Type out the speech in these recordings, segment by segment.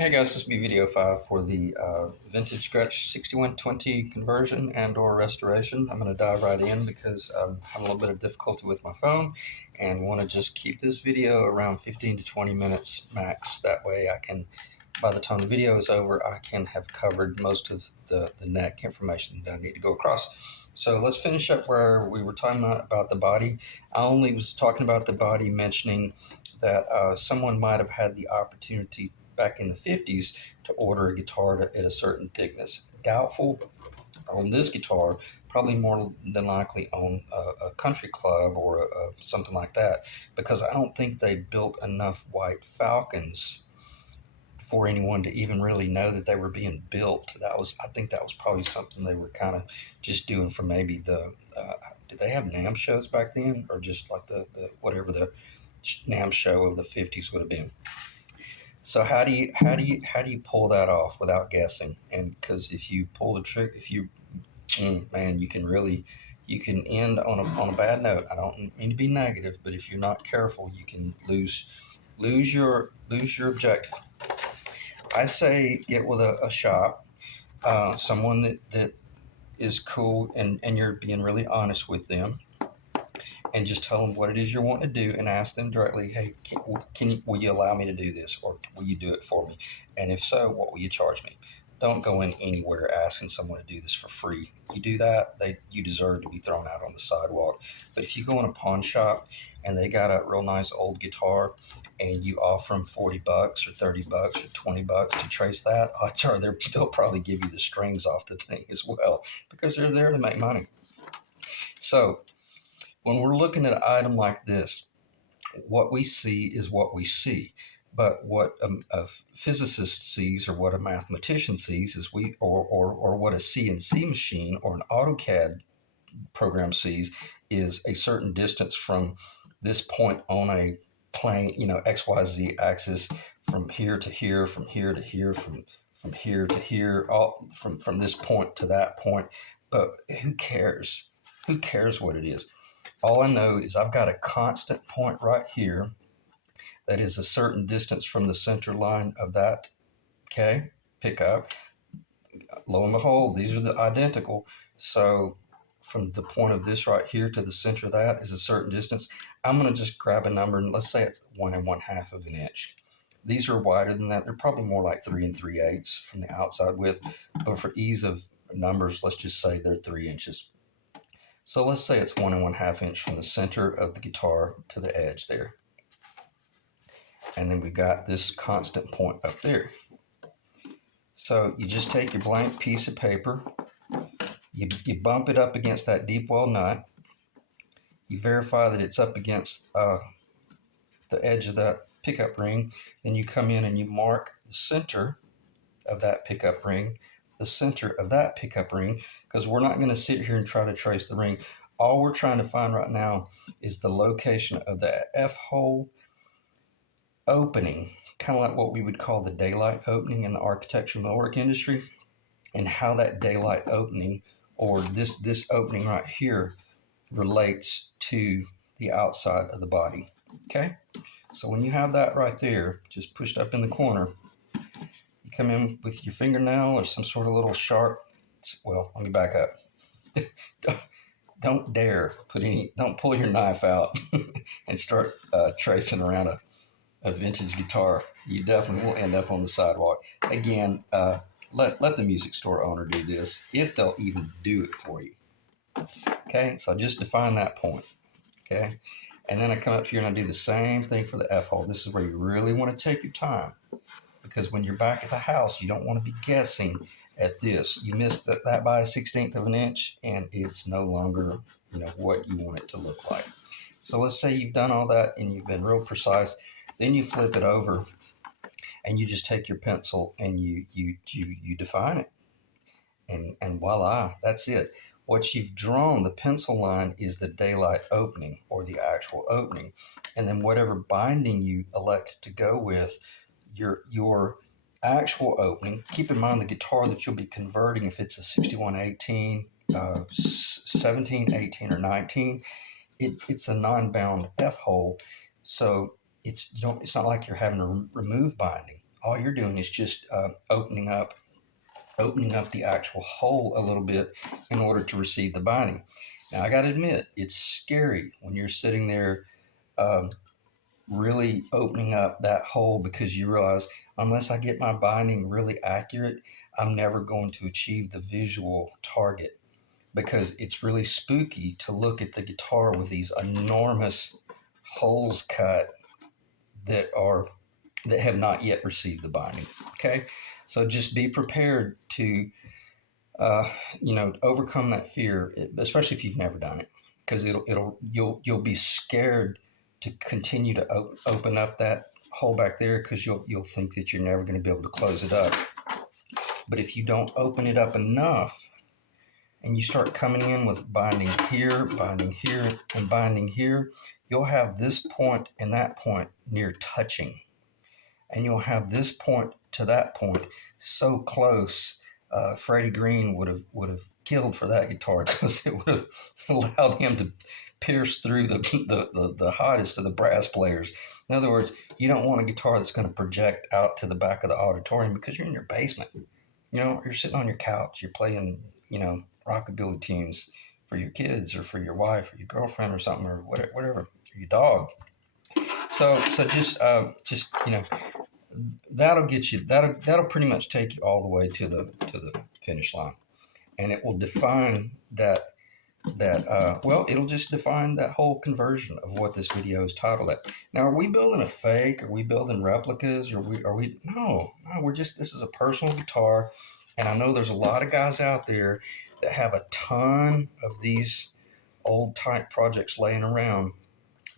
Hey guys, this will be video 5 for the vintage Gretsch 6120 conversion and or restoration. I'm going to dive right in because I'm having a little bit of difficulty with my phone and want to just keep this video around 15 to 20 minutes max. That way I can, by the time the video is over, I can have covered most of the neck information that I need to go across. So let's finish up where we were talking about the body. I only was talking about the body, mentioning that someone might have had the opportunity back in the 50s to order a guitar at a certain thickness. Doubtful on this guitar, probably more than likely on a country club or something like that, because I don't think they built enough White Falcons for anyone to even really know that they were being built. I think that was probably something they were kind of just doing for maybe did they have NAMM shows back then, or just like the whatever the NAMM show of the 50s would have been. So how do you pull that off without guessing? And because if you pull the trick, if you man, you can end on a bad note. I don't mean to be negative, but if you're not careful, you can lose your objective. I say get with a shop, someone that is cool, and you're being really honest with them, and just tell them what it is you're wanting to do, and ask them directly, hey, will you allow me to do this, or will you do it for me? And if so, what will you charge me? Don't go in anywhere asking someone to do this for free. You do that, you deserve to be thrown out on the sidewalk. But if you go in a pawn shop and they got a real nice old guitar, and you offer them $40 or $30 or $20 to trace that, odds are they'll probably give you the strings off the thing as well, because they're there to make money. So when we're looking at an item like this, what we see is what we see. But what a physicist sees, or what a mathematician sees, is or what a CNC machine or an AutoCAD program sees, is a certain distance from this point on a plane, XYZ axis, from here to here, from here to here, from here to here, all from this point to that point. But who cares? Who cares what it is? All I know is I've got a constant point right here that is a certain distance from the center line of that, okay, pickup. Lo and behold, these are the identical. So from the point of this right here to the center of that is a certain distance. I'm going to just grab a number, and let's say it's 1 1/2 of an inch. These are wider than that. They're probably more like 3 3/8 from the outside width, but for ease of numbers, let's just say they're 3 inches. So let's say it's 1 1/2 inch from the center of the guitar to the edge there. And then we got this constant point up there. So you just take your blank piece of paper, you bump it up against that deep well nut, you verify that it's up against the edge of that pickup ring, then you come in and you mark the center of that pickup ring, the center of that pickup ring, because we're not going to sit here and try to trace the ring. All we're trying to find right now is the location of the F-hole opening, kind of like what we would call the daylight opening in the architectural millwork industry, and how that daylight opening, or this opening right here, relates to the outside of the body. Okay, so when you have that right there, just pushed up in the corner, you come in with your fingernail or some sort of little sharp. Well, let me back up. Don't dare don't pull your knife out and start tracing around a vintage guitar. You definitely will end up on the sidewalk. Again, let the music store owner do this, if they'll even do it for you. Okay, so I just define that point. Okay, and then I come up here and I do the same thing for the F-hole. This is where you really want to take your time, because when you're back at the house, you don't want to be guessing at this. You miss that by a 1/16 of an inch, and it's no longer what you want it to look like. So let's say you've done all that and you've been real precise. Then you flip it over and you just take your pencil and you define it, and voila, that's it. What you've drawn, the pencil line, is the daylight opening, or the actual opening, and then whatever binding you elect to go with, your actual opening. Keep in mind the guitar that you'll be converting, if it's a 6118, 17, 18, or 19, it's a non-bound F hole, so it's not like you're having to remove binding. all you're doing is just opening up the actual hole a little bit in order to receive the binding. Now, I got to admit, it's scary when you're sitting there um, really opening up that hole because you realize unless I get my binding really accurate, I'm never going to achieve the visual target because it's really spooky to look at the guitar with these enormous holes cut that are that have not yet received the binding. Okay, so just be prepared to uh, overcome that fear, especially if you've never done it, because you'll be scared to continue to open up that hole back there because you'll think that you're never going to be able to close it up. But if you don't open it up enough and you start coming in with binding here, and binding here, you'll have this point and that point near touching, and you'll have this point to that point so close. Freddie Green would have killed for that guitar because it would have allowed him to pierce through the hottest of the brass players. In other words, you don't want a guitar that's going to project out to the back of the auditorium because you're in your basement. You're sitting on your couch, you're playing, rockabilly tunes for your kids or for your wife or your girlfriend or something or whatever, or your dog. So just that'll get you that'll pretty much take you all the way to the finish line, and it will define that it'll just define that whole conversion of what this video is titled at. Now, are we building a fake? Are we building replicas? Are we no, we're just, this is a personal guitar, and I know there's a lot of guys out there that have a ton of these old type projects laying around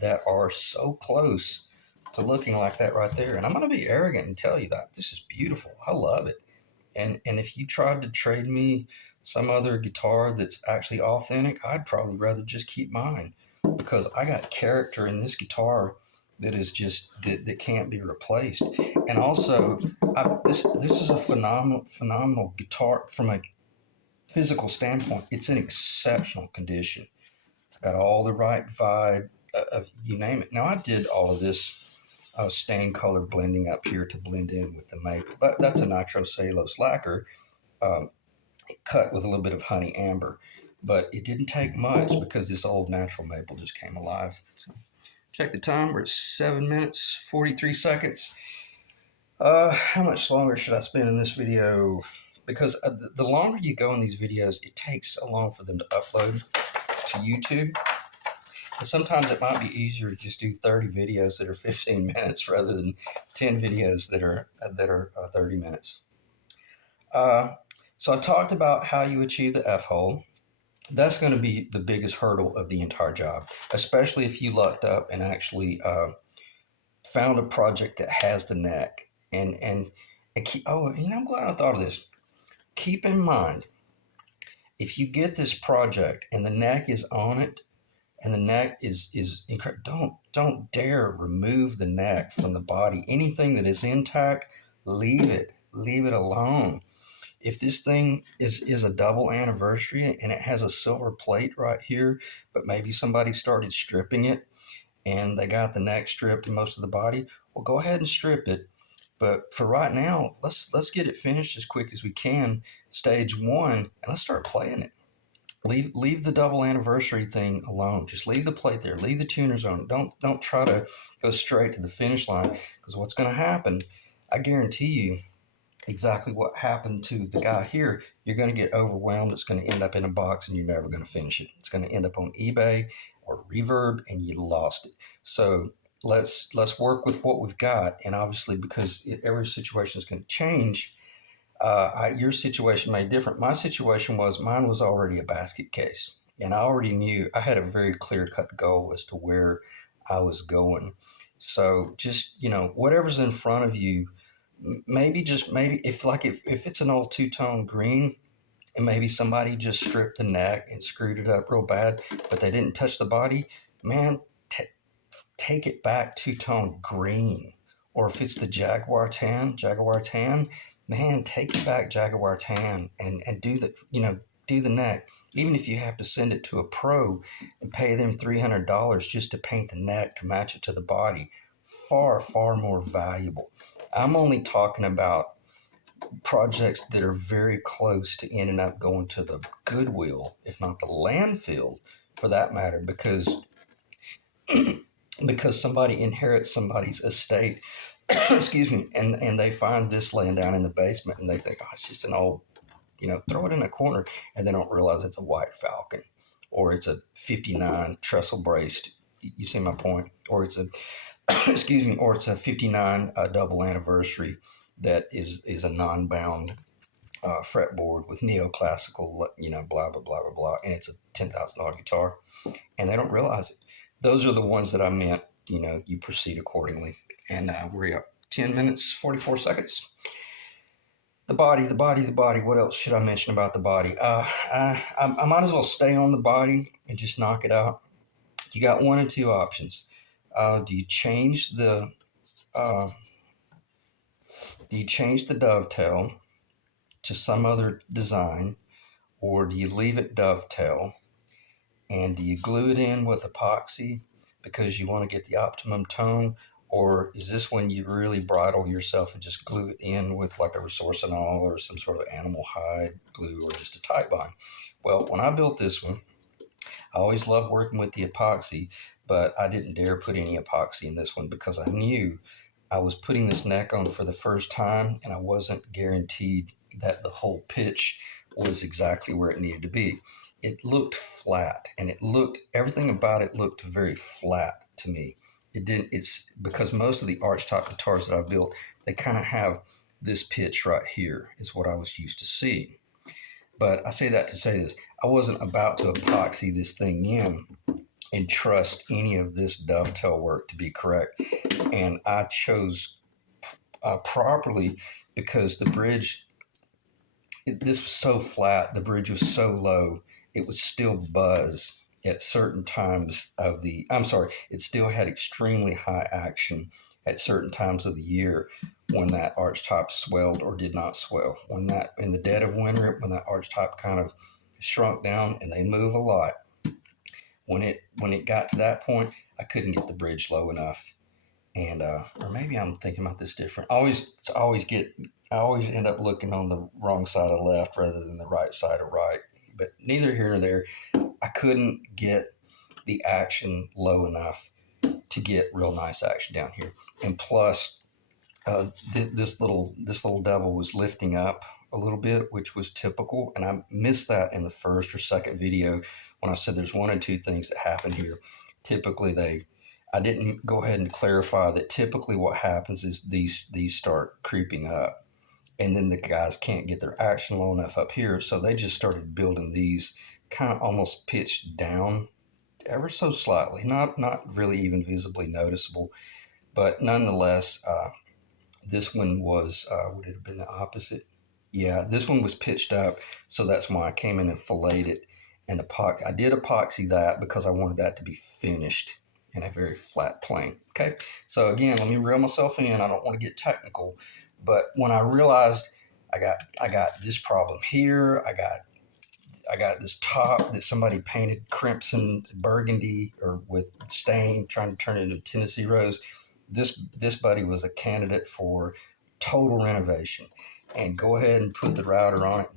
that are so close to looking like that right there. And I'm going to be arrogant and tell you that this is beautiful. I love it. And if you tried to trade me some other guitar that's actually authentic, I'd probably rather just keep mine because I got character in this guitar that is just that can't be replaced. And also, this is a phenomenal guitar from a physical standpoint. It's in exceptional condition. It's got all the right vibe of you name it. Now I did all of this stain color blending up here to blend in with the maple. That's a nitrocellulose lacquer um, cut with a little bit of honey amber. But it didn't take much because this old natural maple just came alive. So check the time. We're at 7 minutes, 43 seconds. How much longer should I spend in this video? Because the longer you go in these videos, it takes so long for them to upload to YouTube. And sometimes it might be easier to just do 30 videos that are 15 minutes rather than 10 videos that are 30 minutes. So I talked about how you achieve the F hole. That's going to be the biggest hurdle of the entire job, especially if you lucked up and actually found a project that has the neck. And I'm glad I thought of this. Keep in mind, if you get this project and the neck is on it, and the neck is incredible, don't dare remove the neck from the body. Anything that is intact, leave it alone. If this thing is a double anniversary and it has a silver plate right here, but maybe somebody started stripping it and they got the neck stripped and most of the body, well, go ahead and strip it. But for right now, let's get it finished as quick as we can, stage one, and let's start playing it. Leave the double anniversary thing alone. Just leave the plate there. Leave the tuners on. Don't try to go straight to the finish line, because what's going to happen, I guarantee you, exactly what happened to the guy here. You're going to get overwhelmed. It's going to end up in a box, and you're never going to finish it. It's going to end up on eBay or Reverb, and you lost it. So let's work with what we've got, and obviously because every situation is going to change. Your situation may be different. My situation was mine was already a basket case, and I already knew I had a very clear cut goal as to where I was going. So just whatever's in front of you, maybe if it's an old two-tone green, and maybe somebody just stripped the neck and screwed it up real bad, but they didn't touch the body, man, take it back two-tone green. Or if it's the Jaguar tan, man, take it back Jaguar tan and do the neck. Even if you have to send it to a pro and pay them $300 just to paint the neck to match it to the body, far more valuable. I'm only talking about projects that are very close to ending up going to the Goodwill, if not the landfill, for that matter, because somebody inherits somebody's estate, excuse me, and they find this laying down in the basement, and they think, oh, it's just an old, throw it in a corner, and they don't realize it's a white falcon, or it's a '59 trestle braced. You see my point? Or it's a excuse me, or it's a '59 double anniversary that is a non-bound fretboard with neoclassical, blah blah blah blah blah, and it's a $10,000 guitar, and they don't realize it. Those are the ones that I meant. You proceed accordingly, and we're up 10 minutes 44 seconds. The body, the body, the body. What else should I mention about the body? I might as well stay on the body and just knock it out. You got one or two options. Do you change the uh, do you change the dovetail to some other design, or do you leave it dovetail? And do you glue it in with epoxy because you want to get the optimum tone? Or is this when you really bridle yourself and just glue it in with like a resorcinol or some sort of animal hide glue or just a tight bind? Well, when I built this one, I always loved working with the epoxy, but I didn't dare put any epoxy in this one because I knew I was putting this neck on for the first time and I wasn't guaranteed that the whole pitch was exactly where it needed to be. It looked flat and everything about it looked very flat to me. It didn't, it's because most of the archtop guitars that I built, they kind of have this pitch right here, is what I was used to seeing. But I say that to say this, I wasn't about to epoxy this thing in and trust any of this dovetail work to be correct. And I chose properly because the bridge, this was so flat, the bridge was so low, it would still buzz at certain times of the, I'm sorry, it still had extremely high action at certain times of the year when that arch top swelled or did not swell. When that, in the dead of winter, when that arch top kind of shrunk down, and they move a lot, when it got to that point, I couldn't get the bridge low enough, and or maybe I'm thinking about this different. I always end up looking on the wrong side of left rather than the right side of right. But neither here nor there. I couldn't get the action low enough to get real nice action down here, and plus this little devil was lifting up a little bit, which was typical, and I missed that in the first or second video when I said there's one or two things that happen here. Typically, I didn't go ahead and clarify that. Typically, what happens is these start creeping up, and then the guys can't get their action low enough up here, so they just started building these kind of almost pitched down ever so slightly, not really even visibly noticeable, but nonetheless. This one was, would it have been the opposite? Yeah, this one was pitched up, so that's why I came in and filleted it. And I did epoxy that because I wanted that to be finished in a very flat plane. Okay, so again, let me reel myself in. I don't want to get technical, but when I realized I got this problem here, I got this top that somebody painted crimson burgundy or with stain, trying to turn it into Tennessee rose. This buddy was a candidate for total renovation, and go ahead and put the router on it.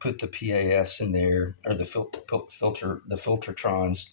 Put the PAFs in there, or the filtertrons,